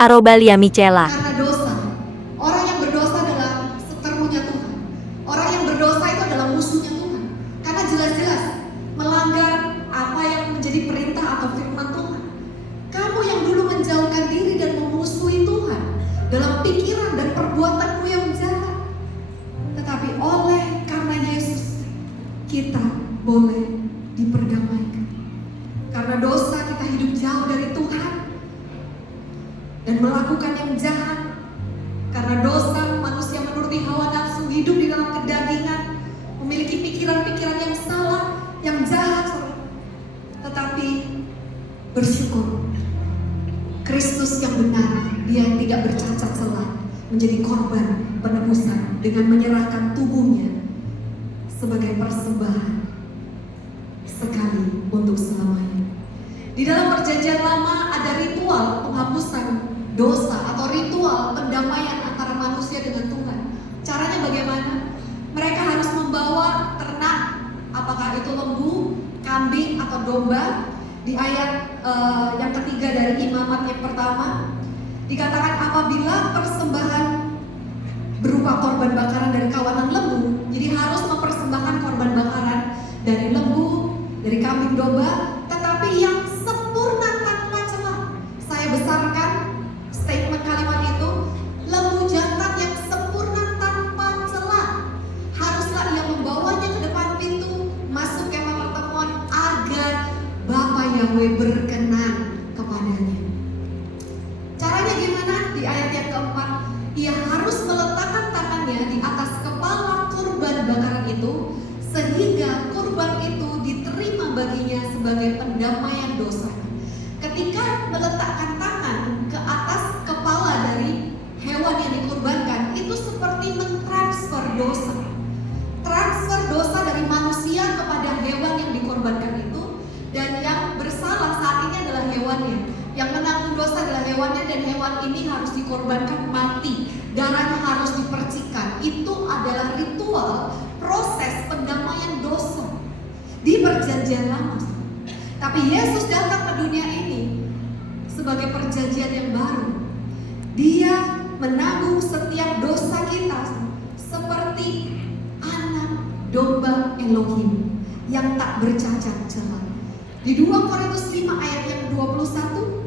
Arobalia Micela. Karena dosa. Orang yang berdosa adalah seterunya Tuhan. Orang yang berdosa itu adalah musuhnya Tuhan. Karena jelas-jelas melanggar apa yang menjadi perintah atau firman Tuhan. Kamu yang dulu menjauhkan diri dan memusuhi Tuhan dalam pikiran dan perbuatanmu yang jahat. Tetapi oleh karena Yesus, kita boleh diperdamaikan. Karena dosa kita hidup jauh dari Tuhan dan melakukan yang jahat. Karena dosa manusia menuruti hawa nafsu, hidup di dalam kedagingan, memiliki pikiran-pikiran yang salah, yang jahat. Tetapi bersyukur, Kristus yang benar, Dia yang tidak bercacat celah, menjadi korban penebusan dengan menyerahkan tubuhnya sebagai persembahan sekali untuk selamanya. Di dalam perjanjian lama ada ritual penghapusan dosa atau ritual pendamaian antara manusia dengan Tuhan. Caranya bagaimana? Mereka harus membawa ternak, apakah itu lembu, kambing atau domba. Di ayat yang ketiga dari Imamat yang pertama dikatakan apabila persembahan berupa korban bakaran dari kawanan lembu, jadi harus mempersembahkan korban bakaran dari lembu, dari kambing domba, tetapi yang sempurna tanpa celah. Saya besarkan statement kalimat itu, lembu jantan yang sempurna tanpa celah. Haruslah ia membawanya ke depan pintu masuk kemah pertemuan agar Bapa Yahweh berkenan kepadanya. Caranya gimana? Di ayat yang keempat, ia harus meletakkan tangannya di atas kepala kurban bakaran itu, sehingga kurban itu diterima baginya sebagai pendamaian dosa. Ketika meletakkan tangan ke atas kepala dari hewan yang dikurbankan, itu seperti mentransfer dosa. Transfer dosa dari manusia kepada hewan yang dikorbankan itu, dan yang bersalah saat ini adalah hewannya. Yang menanggung dosa adalah hewannya, dan hewan ini harus dikorbankan mati. Darahnya harus dipercikan. Itu adalah ritual proses pendamaian dosa di perjanjian lama. Tapi Yesus datang ke dunia ini sebagai perjanjian yang baru. Dia menanggung setiap dosa kita seperti anak domba Elohim yang tak bercacat celah. Di 2 Korintus 5 ayat yang 21,